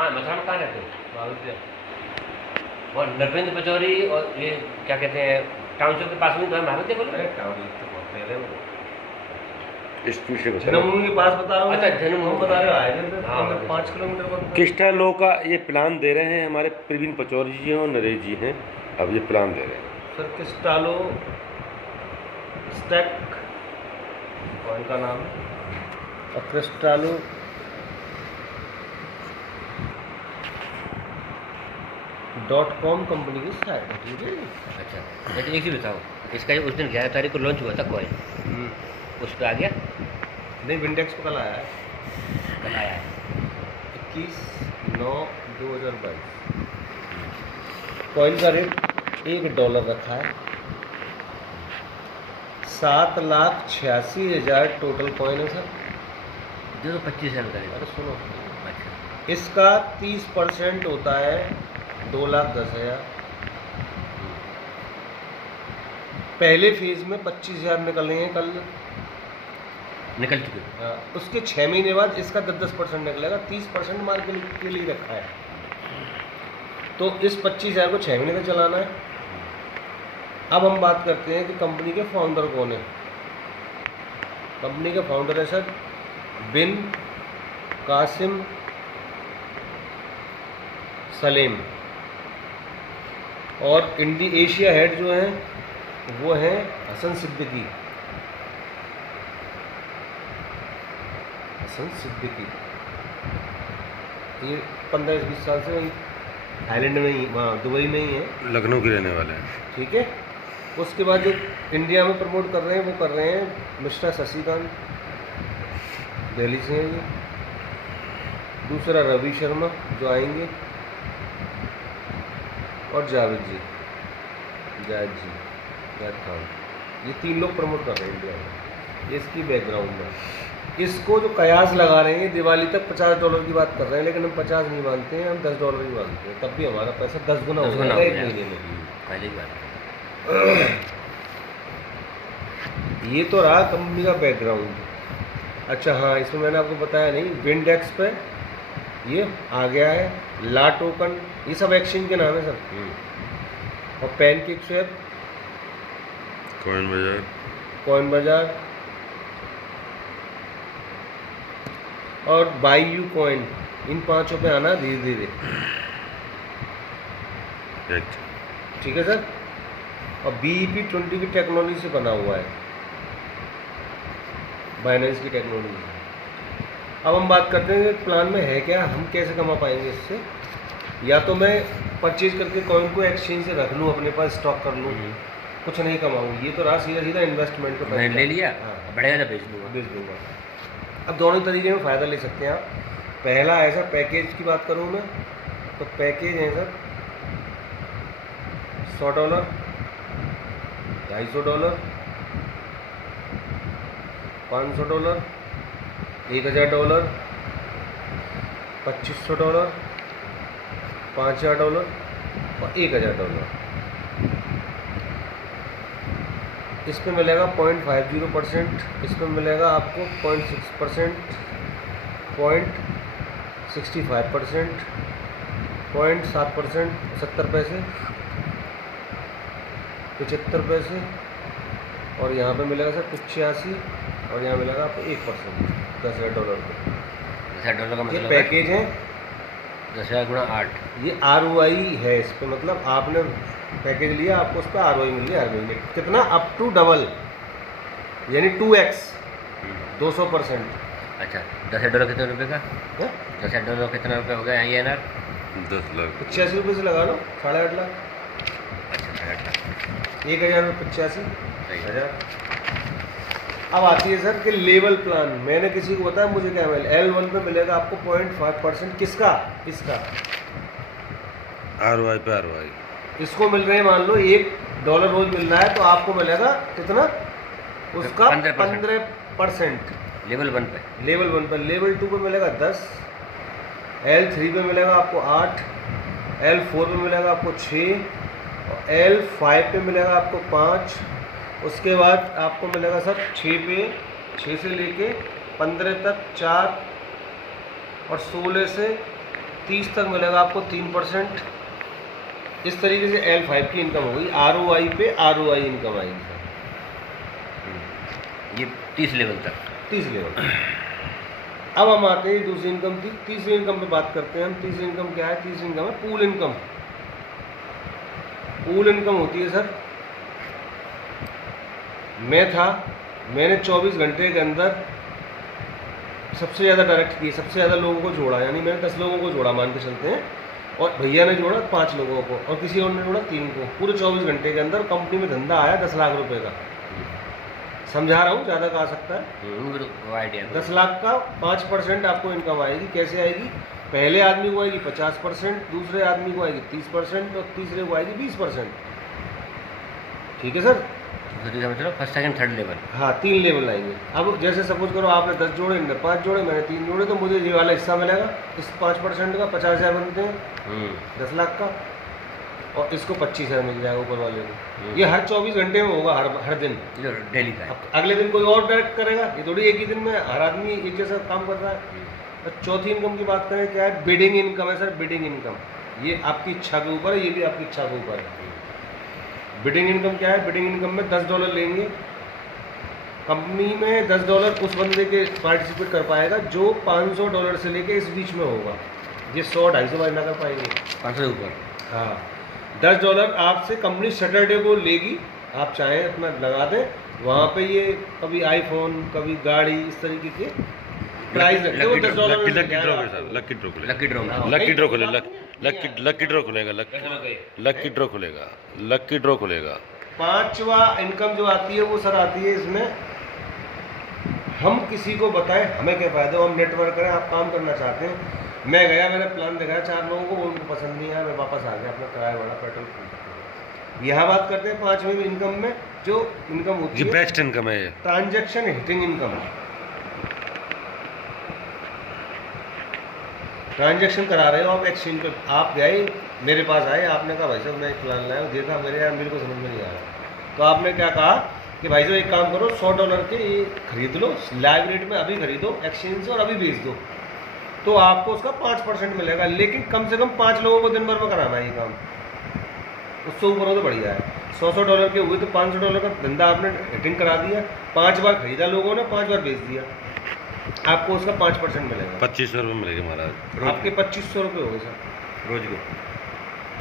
कहाँ मथुरा में कहाँ रहते हो? महाविद्या। और नरपेंद्र पचौरी और ये क्या कहते हैं टाउनशिप के पास में महाविद्या बोलो। टाउन तो बहुत पहले वो इसके विषय बता जनमभूमि के पास बता रहा हूँ। अच्छा, जनमभूमि। बता रहे हो हाईवे पे हाँ, 5 किलोमीटर पर। किस्टा लो का ये प्लान दे रहे हैं हमारे प्रवीण पचौरी जी हैं और नरेश जी हैं। अब ये प्लान दे रहे हैं सर क्रिस्टालो स्टैक कौन का नाम है, और क्रिस्टालो .com कंपनी की साइट है, ठीक है। अच्छा, एक चीज़ बताओ, इसका जो उस दिन 11 तारीख को लॉन्च हुआ था कॉइन, उस पर आ गया? नहीं, विंडेक्स पे कल आया है, कल आया है। 21/9/2022। कॉइन का रेट $1 रखा है। 7,86,000 टोटल कॉइन है सर। जो तो 25,000 का अरे सुनो, अच्छा, इसका 30% होता है 2,10,000। पहले फेज में 25,000 निकले हैं कल, निकल चुके। उसके 6 महीने बाद इसका 10% निकलेगा। 30% मार्केट के लिए रखा है, तो इस 25,000 को 6 महीने तक चलाना है। अब हम बात करते हैं कि कंपनी के फाउंडर कौन है। कंपनी के फाउंडर है सर बिन कासिम सलेम, और एशिया हेड जो हैं वो हैं हसन सिद्दीकी। ये 15-20 साल से वहीं थाईलैंड में ही, वहाँ दुबई में ही है, लखनऊ के रहने वाले हैं। ठीक है। उसके बाद जो इंडिया में प्रमोट कर रहे हैं वो कर रहे हैं मिस्टर शशिकांत, दिल्ली से हैं ये। दूसरा रवि शर्मा जो आएंगे, और जावेद खान, ये 3 लोग प्रमोट कर रहे हैं इंडिया में। ये इसकी बैकग्राउंड है। इसको जो कयास लगा रहे हैं दिवाली तक $50 की बात कर रहे हैं, लेकिन हम 50 नहीं मानते हैं, हम $10 ही मानते हैं। तब भी हमारा पैसा 10 गुना हो जाएगा एक महीने में। पहले की बात। ये तो रहा कंपनी का बैकग्राउंड। अच्छा हाँ, इसमें मैंने आपको बताया नहीं, विंडेक्स पे ये आ गया है, ला टोकन, ये सब एक्सचेंज के नाम है सर। और पैनकेक स्वैप, कॉइन बाजार और बाई यू कॉइन, इन 5 पे आना धीरे धीरे, ठीक है सर। और BEP20 की टेक्नोलॉजी से बना हुआ है, बाइनेंस की टेक्नोलॉजी। अब हम बात करते हैं कि प्लान में है क्या, हम कैसे कमा पाएंगे इससे। या तो मैं परचेज करके कॉइन को एक्सचेंज से रख लूँ, अपने पास स्टॉक कर लूँ, कुछ नहीं कमाऊँ। ये तो रहा सीधा इन्वेस्टमेंट पे मैंने ले लिया, हाँ, बढ़ेगा तो बेच दूँगा। अब दोनों तरीके में फ़ायदा ले सकते हैं आप। पहला ऐसा पैकेज की बात करूँ मैं, तो पैकेज है सर $100, $250, $500, $1,000, $2,500, $5,000 और $1,000। इस पे मिलेगा 0.50%, इस पे मिलेगा आपको 0.6%, 0.65%, 0.7%, 70 पैसे, 75 पैसे, और यहाँ पे मिलेगा सर 85, और यहाँ मिलेगा आपको 1%, $10,000 पे। $10,000 का ये मतलब पैकेज है, 10,000 गुणा 8। ये ROI है इस पे, मतलब आपने पैकेज लिया, आपको उस पर ROI मिल गया हर महीने। कितना? अप टू डबल, यानी 2x, 200%। अच्छा, $10,000 कितने रुपये का? है $10,000 कितना रुपये हो गया INR? 10 लाख। 85 रुपये से लगा लो, 8.5 लाख। अच्छा, 8.5 लाख। 1,000 में 85 सही है। हज़ार। अब आती है सर कि लेवल प्लान। मैंने किसी को बताया मुझे क्या मिले, L1 पे मिलेगा आपको 0.5%। किसका? इसका ROI पे ROI। इसको मिल रहे हैं, मान लो $1 रोज मिल रहा है, तो आपको मिलेगा कितना? उसका 15%। लेवल 1 पे। लेवल 1 पर। लेवल 2 पे मिलेगा 10, L3 पे मिलेगा आपको 8, L4 पे मिलेगा आपको 6, और L5 पे मिलेगा आपको 5। उसके बाद आपको मिलेगा सर 6 पे, 6 से लेके 15 तक 4, और 16 से 30 तक मिलेगा आपको 3%। इस तरीके से L5 की इनकम होगी, ROI पे ROI इनकम आएगी सर। ये 30 लेवल तक। 30 लेवल। अब हम आते हैं दूसरी इनकम थी, तीसरी इनकम पे बात करते हैं हम। तीसरी इनकम क्या है? तीसरी इनकम है पूल इनकम। पूल इनकम होती है सर, मैंने 24 घंटे के अंदर सबसे ज़्यादा डायरेक्ट किए, सबसे ज़्यादा लोगों को जोड़ा, यानी मैंने 10 लोगों को जोड़ा मान के चलते हैं, और भैया ने जोड़ा 5 लोगों को, और किसी और ने जोड़ा 3 को। पूरे 24 घंटे के अंदर कंपनी में धंधा आया 10 लाख रुपए का। समझा रहा हूँ, ज़्यादा का आ सकता है। वो आइडिया 10 लाख का 5% आपको इनकम आएगी। कैसे आएगी? पहले आदमी को आएगी 50%, दूसरे आदमी को आएगी 30%, और तीसरे को आएगी 20%। ठीक है सर? मतलब फर्स्ट सेकंड थर्ड लेवल। हाँ, 3 लेवल आएंगे। अब जैसे सपोज करो आपने 10 जोड़े, इनने 5 जोड़े, मैंने 3 जोड़े, तो मुझे ये वाला हिस्सा मिलेगा इस 5% का। 50,000 बनते हैं 10 लाख का, और इसको 25,000 मिल जाएगा ऊपर वाले को। ये हर 24 घंटे में होगा, हर दिन डेली का। अब अगले दिन कोई और डायरेक्ट करेगा, ये थोड़ी एक ही दिन में हर आदमी एक जैसा काम कर रहा है। तो चौथी इनकम की बात करें, क्या है? बिडिंग इनकम है सर। बिडिंग इनकम ये आपकी इच्छा के ऊपर है, ये भी आपकी इच्छा के ऊपर है। बिडिंग इनकम क्या है? बिडिंग इनकम में $10 लेंगे कंपनी में। $10 उस बंदे के पार्टिसिपेट कर पाएगा जो $500 से लेके इस बीच में होगा। ये 100-250 बार ना कर पाएंगे 500 ऊपर। हाँ, $10 आपसे कंपनी सैटरडे को लेगी, आप चाहें अपना लगा दें वहाँ पे। ये कभी आईफोन, कभी गाड़ी, इस तरीके के प्राइस रखते हो। $10 लकी ड्रॉ के साथ, लकी ड्रॉ खुलेगा, लकी ड्रॉ में। लकी ड्रॉ खुलेगा, लकी ड्रॉ खुलेगा, लकी ड्रॉ खुलेगा, लकी ड्रॉ खुलेगा। 5वां इनकम जो आती है वो सर आती है इसमें, हम किसी को बताएं हमें क्या फ़ायदा हो। हम नेटवर्क करें, आप काम करना चाहते हैं, मैं गया, मैंने प्लान दिखाया 4 लोगों को, वो उनको पसंद नहीं आया, मैं वापस आ गया अपना किराया वाला पेट्रोल फूक। यहाँ बात करते हैं 5वीं इनकम में, जो इनकम होती है बेस्ट इनकम है ये, ट्रांजैक्शन हिटिंग इनकम। ट्रांजैक्शन करा रहे हो आप एक्सचेंज पे, आप गए मेरे पास आए, आपने कहा भाई साहब मैं एक प्लान लाया हूँ, देखा मेरे को समझ में नहीं आ रहा, तो आपने क्या कहा कि भाई साहब एक काम करो, $100 के ये खरीद लो लाइव रेट में, अभी खरीदो एक्सचेंज से और अभी बेच दो, तो आपको उसका 5% मिलेगा। लेकिन कम से कम 5 लोगों को दिन भर में कराना है ये काम, उससे ऊपर हो तो बढ़िया है। $100 के हुए तो $500 का धंधा आपने हिटिंग करा दिया, 5 बार खरीदा लोगों ने, 5 बार बेच दिया, आपको उसका 5% मिलेगा। 2500 रुपये मिलेगा महाराज, आपके 2500 रुपये हो गए सर रोज के।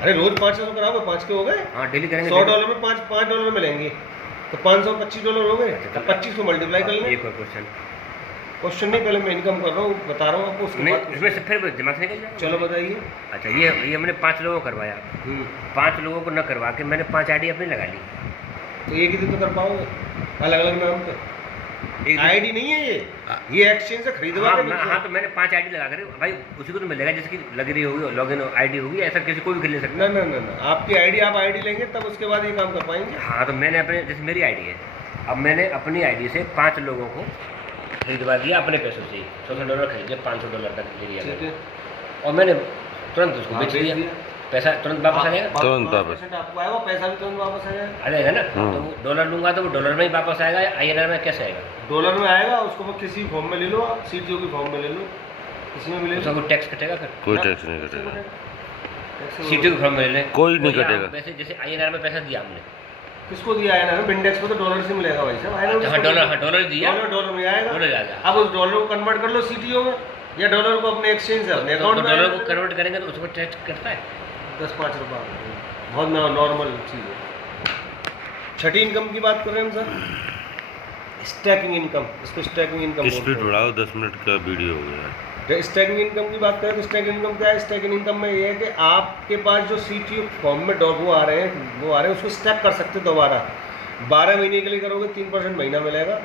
अरे रोज 500 कराओगे, 5 के हो गए। हाँ डेली करेंगे। $100 में $5 मिलेंगे, तो $525 हो गए, तो 25 को मल्टीप्लाई कर लें। एक और क्वेश्चन नहीं, पहले मैं इनकम कर रहा हूँ, बता रहा हूँ आपको, उसके बाद इसमें से फिर दिमाग से निकल जाएगा। चलो बताइए। अच्छा, ये मैंने 5 लोगों को करवाया, 5 लोगों को न करवा के मैंने 5 आईडी अपनी लगा ली। तो एक ही दिन तो कर पाओगे, अलग अलग नाम पे। आईडी नहीं है ये एक्सचेंज से खरीदवा के। हाँ तो मैंने 5 आईडी लगा कर भाई उसी को तो मिलेगा जिसकी लग रही होगी, लॉगिन आईडी होगी, ऐसा किसी कोई भी खरीद सकता है। ना, आपकी आईडी, आप आईडी लेंगे तब उसके बाद ये काम कर पाएंगे। हाँ तो मैंने अपने, जैसे मेरी आईडी है, अब मैंने अपनी आईडी से 5 लोगों को खरीदवा दिया अपने पैसों से ही। $100 खरीदे, $500 तक ले लिया मैंने, और मैंने तुरंत उसको बेच दिया, पैसा तुरंत वापस आ जाएगा। तुरंत वापस आपको आएगा, पैसा भी तुरंत वापस आ जाएगा। आ जाएगा ना। तो वो $1 लूंगा तो वो $1 में ही वापस आएगा, INR में कैसे आएगा? $1 में आएगा, उसको मैं किसी फॉर्म में ले लो, आप CTO की फॉर्म में ले लो, किसी में भी ले लो। उसका कोई टैक्स कटेगा फिर? कोई टैक्स नहीं कटेगा, CTO की फॉर्म में ले लें, कोई नहीं कटेगा। वैसे जैसे INR में पैसा दिया हमने, किसको दिया है ना, इंडेक्स को तो $1 से मिलेगा भाई साहब। $1 दिया, डॉलर में आएगा। $1 आ जाएगा। अब उस $1 को कन्वर्ट कर लो CTO में, या $1 को अपने एक्सचेंज से अपने अकाउंट में। $1 को कन्वर्ट करेंगे तो उसको टैक्स कटता है 10-5 रुपये, बहुत नॉर्मल चीज़ है। छठी इनकम की बात कर रहे हैं हम सर, स्टैकिंग इनकम। इसको स्टैकिंग इनकम स्पीड बढ़ाओ, 10 मिनट का वीडियो हो गया। स्टैकिंग इनकम की बात करें तो स्टैकिंग इनकम क्या है? स्टैकिंग इनकम में ये है कि आपके पास जो CTO फॉर्म में वो आ रहे हैं उसको स्टैक कर सकते दोबारा। 12 महीने के लिए करोगे 3% महीना मिलेगा,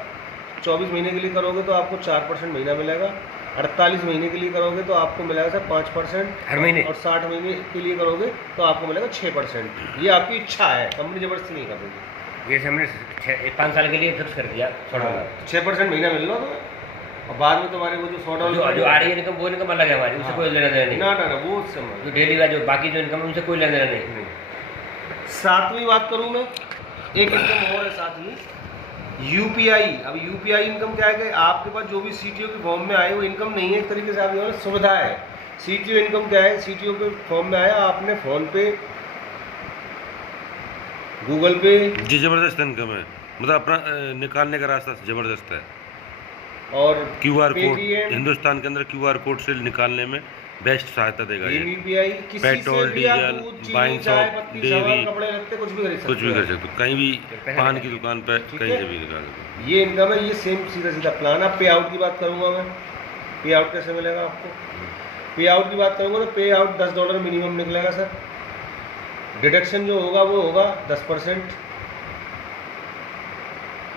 24 महीने के लिए करोगे तो आपको 4% महीना मिलेगा, 48 महीने के लिए करोगे तो आपको मिलेगा सर 5% हर महीने, और 60 महीने के लिए करोगे तो आपको मिलेगा 6%। ये आपकी इच्छा है, कंपनी जबरदस्ती नहीं कर देगी। जैसे हमने 5 साल के लिए फिक्स कर दिया $100, 6% महीना मिल रहा तुम्हें, और बाद में तुम्हारे वो जो $100 जो आ रही है इनकम, वो इनकम अलग है हमारी, उससे कोई लेना देना नहीं। ना वो उससे जो डेली का जो बाकी जो इनकम है उनसे कोई लेना देना नहीं। 7वीं बात करूँ मैं, एक इनकम और है 7वीं, UPI। अब UPI इनकम क्या है कि आपके पास जो भी CTO की फॉर्म में आए वो इनकम नहीं है, एक तरीके से आप सुविधा है। CTO इनकम क्या है? CTO के फॉर्म में आया, आपने फ़ोन पे, गूगल पे जी ज़बरदस्त इनकम है, मतलब अपना निकालने का रास्ता ज़बरदस्त है। और QR कोड पेटीएम, हिंदुस्तान के अंदर QR कोड से निकालने में बेस्ट सहायता देगा ये। UPI, किसी पेट्रोल, से भी आप डीजल, दूध, चीनी, वाइन चाय शॉप, पत्ती, डेयरी, सामान, कपड़े लगते कुछ भी खरीद सकते कुछ भी हो। कर सकते हो, कहीं भी पान की दुकान पे ठीक कहीं है? से भी निकाल सकते हो। ये इनकम है, ये सेम सीधा प्लान। अब पे आउट की बात करूंगा मैं, पे आउट कैसे मिलेगा आपको? पे आउट की बात करूंगा तो पे आउट $10 मिनिमम निकलेगा सर। डिडक्शन जो होगा वो होगा 10%।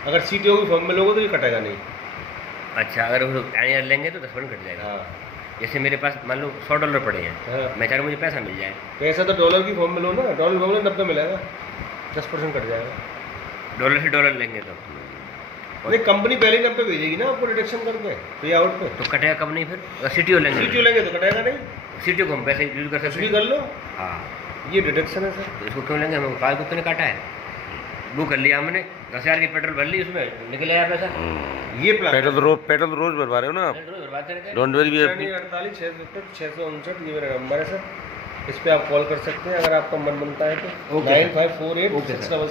अगर CTO की फॉर्म में लोगे तो ये कटेगा नहीं। अच्छा, अगर वो एनियर लेंगे तो 10% कट जाएगा। हाँ जैसे मेरे पास मान लो $100 पड़े हैं, हाँ, मैं चाह रहा हूं मुझे पैसा मिल जाए, पैसा तो डॉलर की फॉर्म में लो ना, डॉलर की फॉर्म में 90 मिलेगा, 10% कट जाएगा। डॉलर से डॉलर लेंगे तो नहीं, कंपनी पहले ही 90 भेजेगी ना आपको डिडक्शन करके पे आउट पे। कटेगा कब नहीं फिर? अगर CTO लेंगे CTO लेंगे तो कटेगा नहीं, CTO को हम पैसे यूज कर कुछ सकते भी हैं। कर लो, हाँ, ये डिडक्शन है सर। तो इसको क्यों लेंगे? हम कार को क्यों काटा है? बुक कर लिया हमने, 10,000 की पेट्रोल भर ली, उसमें निकल आया पैसा। ये प्लान पेट्रोल रोज भरवा रहे हो ना आप, बर्बाद करके डोंट वरी भी 48 659 ये मेरा नंबर है सर, इस पे आप कॉल कर सकते हैं अगर आपका मन बनता है तो। Okay sir. 9548 okay sir. 677